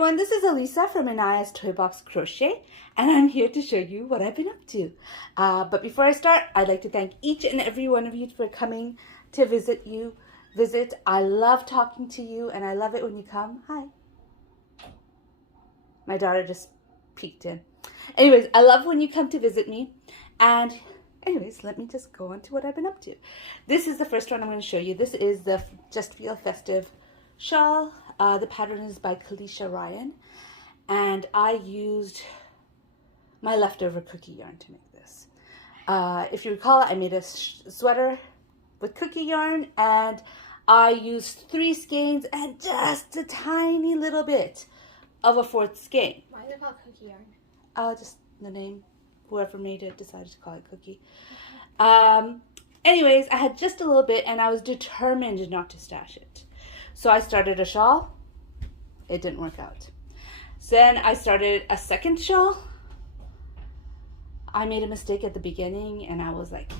everyone, this is Elisa from Anaya's Toy Box Crochet, and I'm here to show you what I've been up to. But before I start, I'd like to thank each and every one of you for coming to visit. I love talking to you, and I love it when you come. Hi. My daughter just peeked in. Anyways, I love when you come to visit me, and anyways, let me just go on to what I've been up to. This is the first one I'm going to show you. This is the Just Feel Festive shawl. The pattern is by Kalisha Ryan, and I used my leftover cookie yarn to make this. If you recall, I made a sweater with cookie yarn, and I used 3 skeins and just a tiny little bit of a 4th skein. Why is it called cookie yarn? Just the name. Whoever made it decided to call it cookie. Anyways, I had just a little bit, and I was determined not to stash it. So I started a shawl. It didn't work out. So then I started a second shawl. I made a mistake at the beginning, and I was like,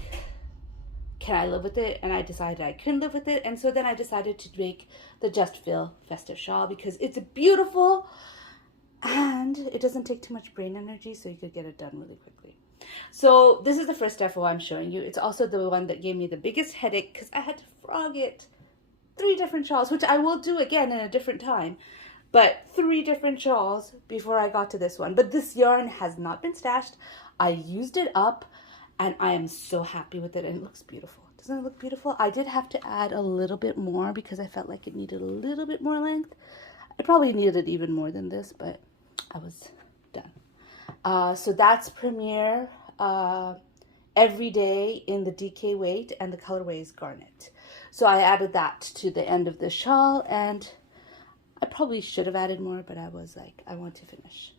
can I live with it? And I decided I couldn't live with it. And so then I decided to make the Just Feel Festive shawl because it's beautiful and it doesn't take too much brain energy, so you could get it done really quickly. So this is the first FO I'm showing you. It's also the one that gave me the biggest headache because I had to frog it 3 different shawls, which I will do again in a different time, but 3 different shawls before I got to this one. But this yarn has not been stashed. I used it up, and I am so happy with it, and it looks beautiful. Doesn't it look beautiful? I did have to add a little bit more because I felt like it needed a little bit more length. I probably needed even more than this, but I was done. So that's Premier every day in the DK weight, and the colorway is garnet. So I added that to the end of the shawl, and I probably should have added more, but I was like, I want to finish.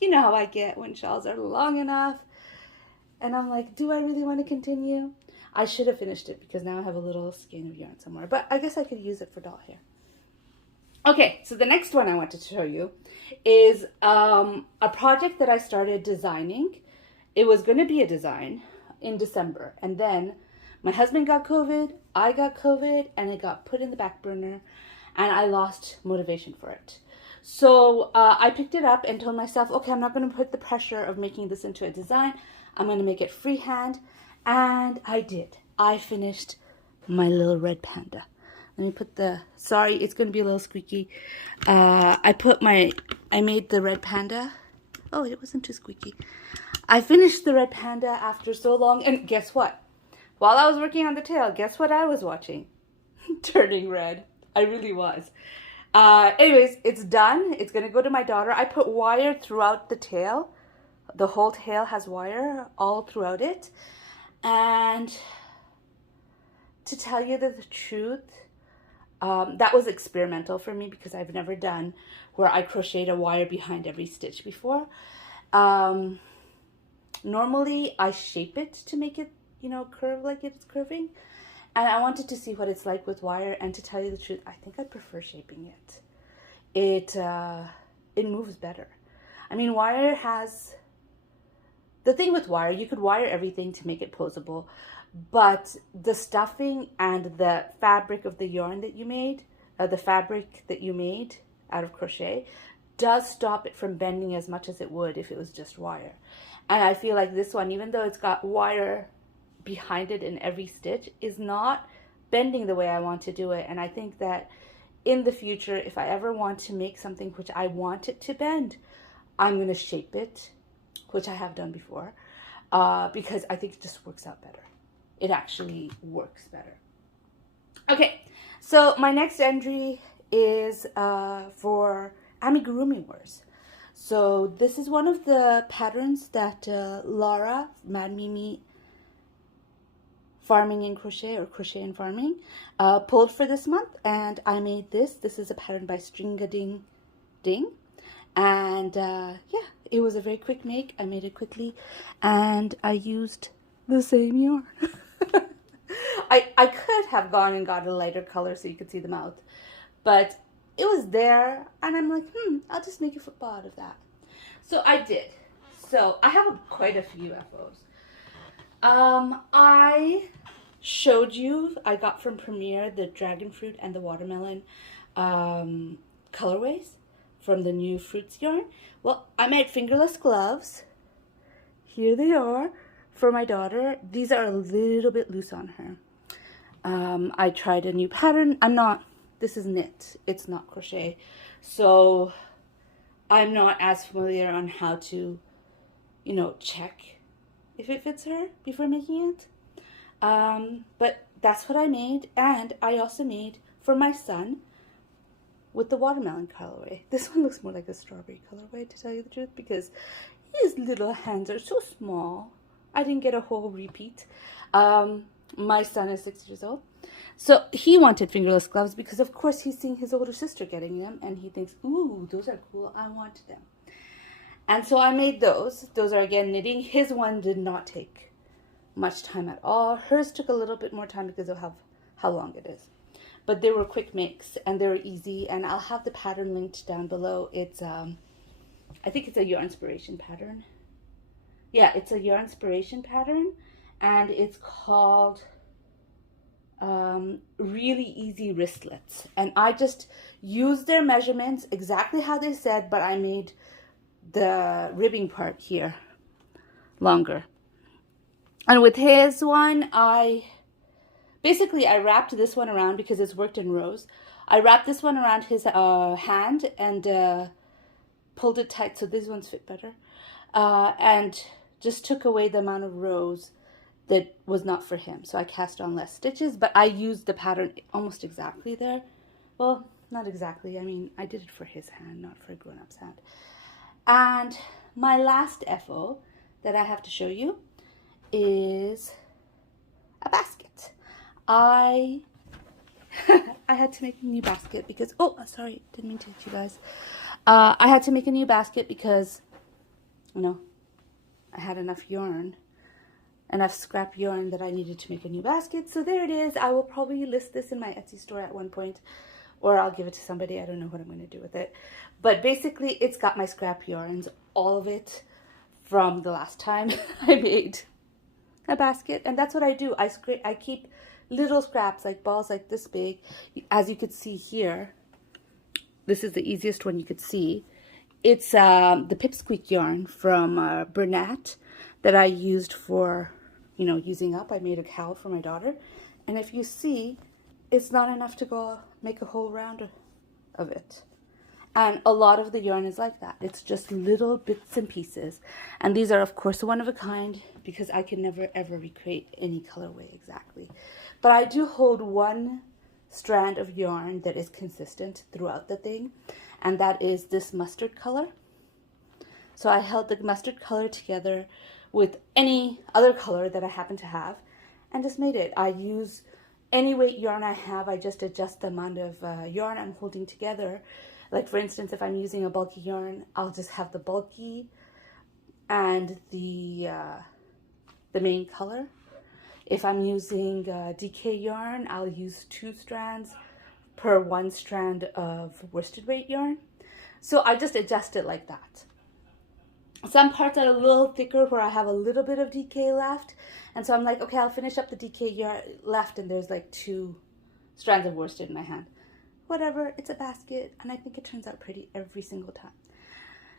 You know how I get when shawls are long enough, and I'm like, do I really want to continue? I should have finished it because now I have a little skein of yarn somewhere, but I guess I could use it for doll hair. Okay, so the next one I wanted to show you is a project that I started designing. It was going to be a design in December, and then my husband got COVID, I got COVID, and it got put in the back burner, and I lost motivation for it. So I picked it up and told myself, okay, I'm not going to put the pressure of making this into a design. I'm going to make it freehand, and I did. I finished my little red panda. Let me put the, sorry, it's going to be a little squeaky. I made the red panda. Oh, it wasn't too squeaky. I finished the red panda after so long, and guess what? While I was working on the tail, guess what I was watching? Turning red. I really was. Anyways, it's done. It's going to go to my daughter. I put wire throughout the tail. The whole tail has wire all throughout it. And to tell you the truth, that was experimental for me because I've never done where I crocheted a wire behind every stitch before. Normally, I shape it to make it, curve like it's curving. And I wanted to see what it's like with wire. And to tell you the truth, I think I prefer shaping it. It moves better. I mean, wire has... The thing with wire, you could wire everything to make it posable. But the stuffing and the fabric of the yarn that you made, the fabric that you made out of crochet, does stop it from bending as much as it would if it was just wire. And I feel like this one, even though it's got wire behind it in every stitch, is not bending the way I want to do it. And I think that in the future, if I ever want to make something which I want it to bend, I'm going to shape it, which I have done before, because I think it just works out better. It actually works better. Okay, so my next entry is for Amigurumi Wars. So this is one of the patterns that Laura, Mad Mimi Farming and Crochet, or Crochet and Farming, pulled for this month, and I made this. This is a pattern by String-a-Ding Ding, and yeah, it was a very quick make. I made it quickly, and I used the same yarn. I could have gone and got a lighter color so you could see the mouth, but it was there, and I'm like, I'll just make a football out of that. So I did. So I have quite a few FOs. I showed you, I got from Premier the dragon fruit and the watermelon colorways. from the new fruits yarn. Well, I made fingerless gloves. Here they are for my daughter. These are a little bit loose on her. I tried a new pattern. This is knit. It's not crochet. So I'm not as familiar on how to, check if it fits her before making it. But that's what I made. And I also made for my son with the watermelon colorway. This one looks more like a strawberry colorway, to tell you the truth, because his little hands are so small. I didn't get a whole repeat. My son is 6 years old. So he wanted fingerless gloves because, of course, he's seeing his older sister getting them. And he thinks, ooh, those are cool. I want them. And so I made those. Those are, again, knitting. His one did not take much time at all. Hers took a little bit more time because of how long it is. But they were quick makes and they were easy. And I'll have the pattern linked down below. It's, I think it's a yarn inspiration pattern. Yeah, it's a yarn inspiration pattern. And it's called Really Easy Wristlets. And I just used their measurements exactly how they said, but I made the ribbing part here longer. And with his one, I wrapped this one around because it's worked in rows. I wrapped this one around his hand and pulled it tight so these ones fit better. And just took away the amount of rows that was not for him. So I cast on less stitches, but I used the pattern almost exactly there. Well, not exactly. I mean, I did it for his hand, not for a grown-up's hand. And my last FO that I have to show you is a basket. I had to make a new basket because, sorry, didn't mean to hit you guys. I had to make a new basket because, I had enough scrap yarn that I needed to make a new basket. So there it is. I will probably list this in my Etsy store at one point, or I'll give it to somebody. I don't know what I'm going to do with it. But basically, it's got my scrap yarns, all of it from the last time I made a basket. And that's what I do. I keep little scraps, like balls like this big. As you could see here, this is the easiest one you could see. It's the Pipsqueak yarn from Bernat that I used for, using up. I made a cowl for my daughter. And if you see, it's not enough to go make a whole round of it. And a lot of the yarn is like that. It's just little bits and pieces. And these are, of course, one of a kind because I can never, ever recreate any colorway exactly. But I do hold one strand of yarn that is consistent throughout the thing. And that is this mustard color. So I held the mustard color together with any other color that I happen to have and just made it. I use any weight yarn I have. I just adjust the amount of yarn I'm holding together. Like, for instance, if I'm using a bulky yarn, I'll just have the bulky and the main color. If I'm using DK yarn, I'll use 2 strands per 1 strand of worsted weight yarn. So I just adjust it like that. Some parts are a little thicker where I have a little bit of DK left. And so I'm like, okay, I'll finish up the DK yarn left, and there's like 2 strands of worsted in my hand. Whatever, it's a basket, and I think it turns out pretty every single time.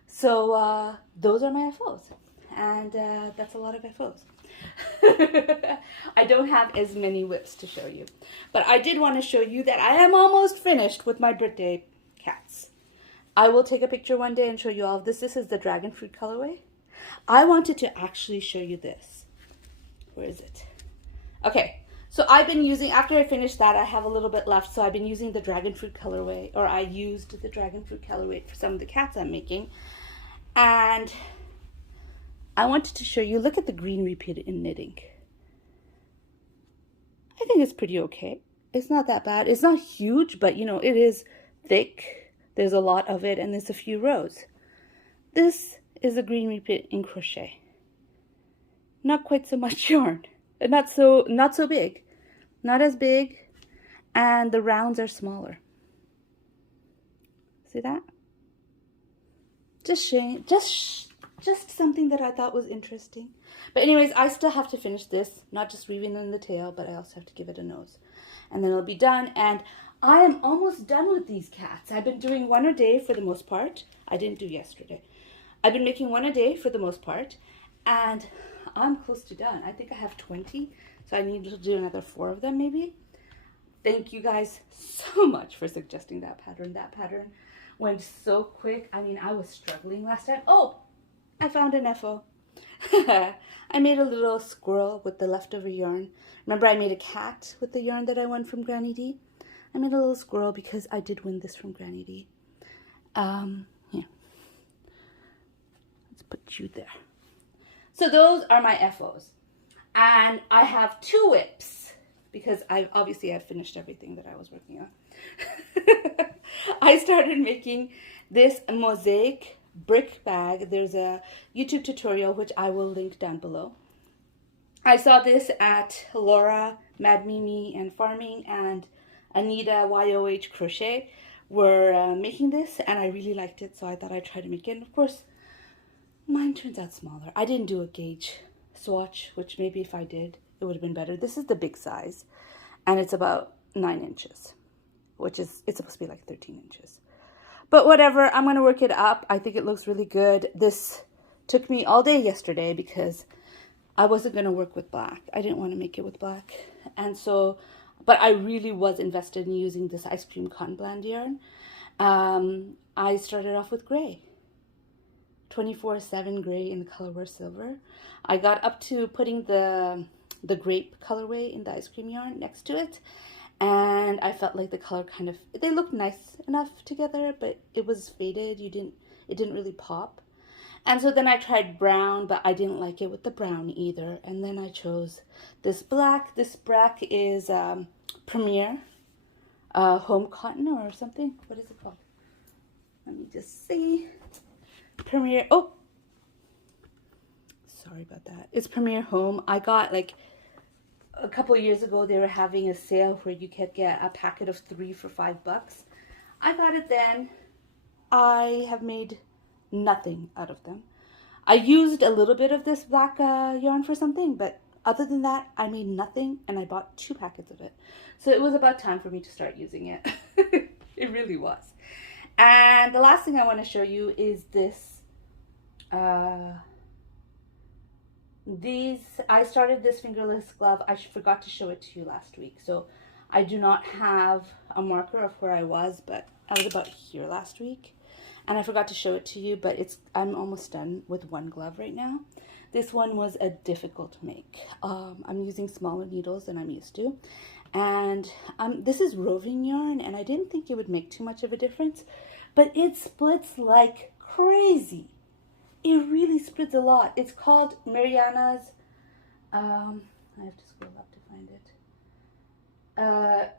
So those are my FOs, and that's a lot of FOs. I don't have as many whips to show you, but I did want to show you that I am almost finished with my birthday cats. I will take a picture one day and show you all of this. This is the dragon fruit colorway. I wanted to actually show you this. Where is it? Okay, so I've been using, after I finished that, I have a little bit left, so I've been using the dragon fruit colorway, or I used the dragon fruit colorway for some of the cats I'm making. And I wanted to show you, look at the green repeat in knitting. I think it's pretty okay. It's not that bad. It's not huge, but it is thick. There's a lot of it, and there's a few rows. This is a green repeat in crochet. Not quite so much yarn. Not so big. Not as big, and the rounds are smaller. See that? Just just something that I thought was interesting. But anyways, I still have to finish this, not just weaving in the tail, but I also have to give it a nose. And then it'll be done. And I am almost done with these cats. I've been doing one a day for the most part. I didn't do yesterday. I've been making one a day for the most part. And I'm close to done. I think I have 20. So I need to do another 4 of them maybe. Thank you guys so much for suggesting that pattern. That pattern went so quick. I mean, I was struggling last time. Oh, I found an FO. I made a little squirrel with the leftover yarn. Remember I made a cat with the yarn that I won from Granny D? I made a little squirrel because I did win this from Granny D. Here. Let's put you there. So those are my FOs. And I have 2 whips because I've finished everything that I was working on. I started making this mosaic brick bag. There's a YouTube tutorial which I will link down below. I saw this at Laura, Mad Mimi, and Farming, and Anita YOH Crochet were making this, and I really liked it, so I thought I'd try to make it. And of course, mine turns out smaller. I didn't do a gauge swatch, which maybe if I did, it would have been better. This is the big size, and it's about 9 inches, which is, it's supposed to be like 13 inches. But whatever, I'm going to work it up. I think it looks really good. This took me all day yesterday because I wasn't going to work with black. I didn't want to make it with black. And so, but I really was invested in using this ice cream cotton blend yarn. I started off with gray. 24/7 gray in the colorware silver. I got up to putting the grape colorway in the ice cream yarn next to it, and I felt like the color kind of, they looked nice enough together, but it was faded. It didn't really pop. And so then I tried brown, but I didn't like it with the brown either. And then I chose this black. This black is Premier Home Cotton or something. What is it called? Let me just see. Premier, oh, sorry about that. It's Premier Home. I got, like, a couple of years ago, they were having a sale where you could get a packet of 3 for $5. I got it then. I have made nothing out of them. I used a little bit of this black yarn for something, but other than that, I made nothing, and I bought 2 packets of it. So it was about time for me to start using it. It really was. And the last thing I want to show you is this. I started this fingerless glove. I forgot to show it to you last week. So I do not have a marker of where I was, but I was about here last week. And I forgot to show it to you, but I'm almost done with one glove right now. This one was a difficult make. I'm using smaller needles than I'm used to. And this is roving yarn, and I didn't think it would make too much of a difference, but it splits like crazy. It really splits a lot. It's called Mariana's, I have to scroll up to find it.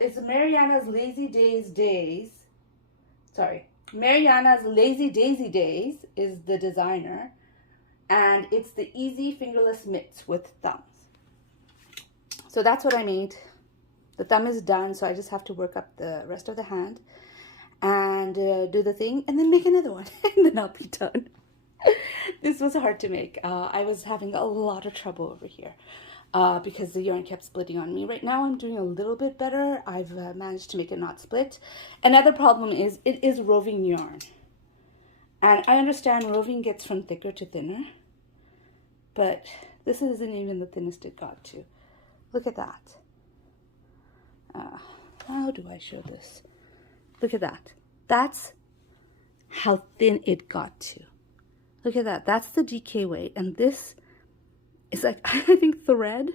It's Mariana's Lazy Days. Sorry. Mariana's Lazy Daisy Days is the designer. And it's the easy fingerless mitts with thumbs. So that's what I made. The thumb is done, so I just have to work up the rest of the hand and do the thing and then make another one and then I'll be done. This was hard to make. I was having a lot of trouble over here because the yarn kept splitting on me. Right now I'm doing a little bit better. I've managed to make it not split. Another problem is it is roving yarn. And I understand roving gets from thicker to thinner, but this isn't even the thinnest it got to. Look at that. How do I show this? Look at that. That's how thin it got to. Look at that. That's the DK weight. And this is like, I think thread,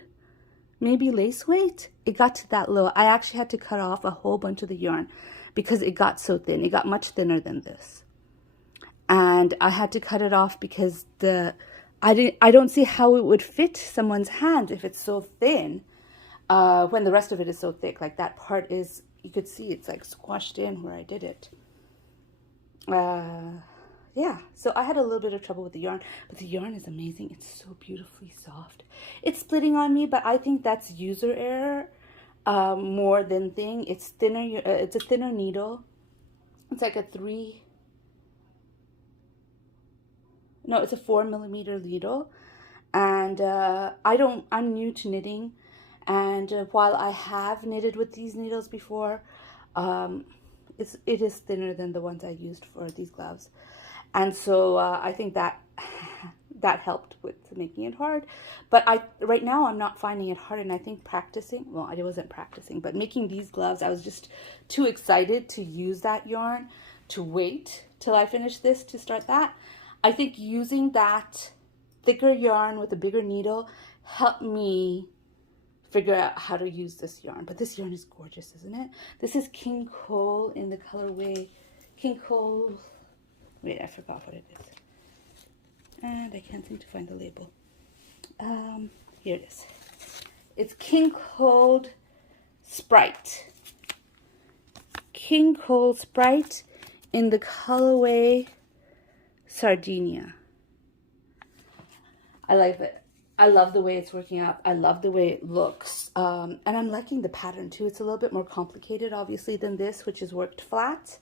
maybe lace weight. It got to that low. I actually had to cut off a whole bunch of the yarn because it got so thin. It got much thinner than this. And I had to cut it off because I don't see how it would fit someone's hand if it's so thin when the rest of it is so thick. Like that part is, you could see it's like squashed in where I did it. Yeah, so I had a little bit of trouble with the yarn, but the yarn is amazing. It's so beautifully soft. It's splitting on me, but I think that's user error more than thing. It's thinner. It's a thinner needle. It's like a 3. no, it's a 4mm needle. And I'm new to knitting. And while I have knitted with these needles before, it is thinner than the ones I used for these gloves. And so I think that helped with making it hard. But right now I'm not finding it hard, and I think practicing, well, I wasn't practicing, but making these gloves, I was just too excited to use that yarn to wait till I finish this to start that. I think using that thicker yarn with a bigger needle helped me figure out how to use this yarn. But this yarn is gorgeous, isn't it? This is King Cole in the colorway King Cole. Wait, I forgot what it is. And I can't seem to find the label. Here it is. It's King Cole Sprite. King Cole Sprite in the colorway Sardinia. I like it. I love the way it's working out. I love the way it looks. And I'm liking the pattern too. It's a little bit more complicated, obviously, than this, which is worked flat.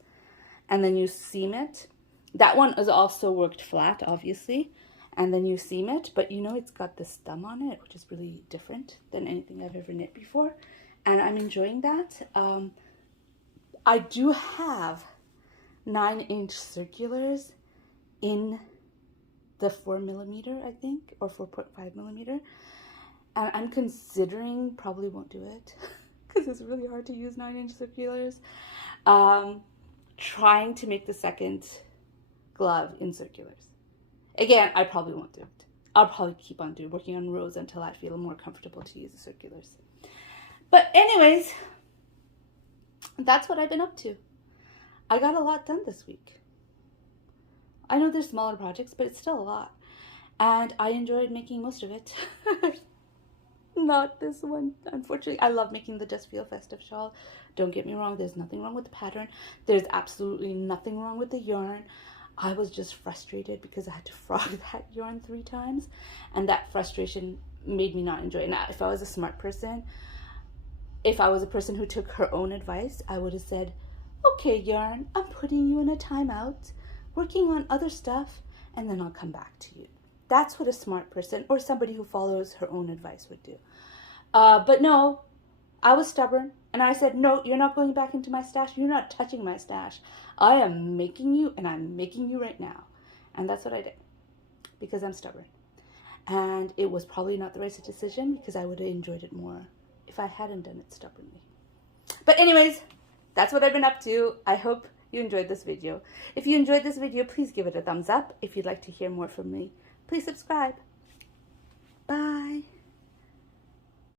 And then you seam it. That one is also worked flat, obviously. And then you seam it. But you know, it's got this thumb on it, which is really different than anything I've ever knit before. And I'm enjoying that. I do have 9-inch circulars in the 4mm, I think, or 4.5mm, and I'm considering, probably won't do it because it's really hard to use 9-inch circulars, trying to make the second glove in circulars. Again, I probably won't do it. I'll probably keep on working on rows until I feel more comfortable to use the circulars. But anyways, that's what I've been up to. I got a lot done this week. I know there's smaller projects, but it's still a lot. And I enjoyed making most of it. Not this one, unfortunately. I love making the Just Feel festive shawl. Don't get me wrong, there's nothing wrong with the pattern. There's absolutely nothing wrong with the yarn. I was just frustrated because I had to frog that yarn 3 times. And that frustration made me not enjoy it. Now, if I was a smart person, if I was a person who took her own advice, I would have said, okay, yarn, I'm putting you in a timeout, working on other stuff, and then I'll come back to you. That's what a smart person or somebody who follows her own advice would do. But no, I was stubborn, and I said, no, you're not going back into my stash. You're not touching my stash. I am making you, and I'm making you right now. And that's what I did, because I'm stubborn. And it was probably not the right decision, because I would have enjoyed it more if I hadn't done it stubbornly. But anyways, that's what I've been up to. I hope you enjoyed this video. If you enjoyed this video, please give it a thumbs up. If you'd like to hear more from me, please subscribe. Bye.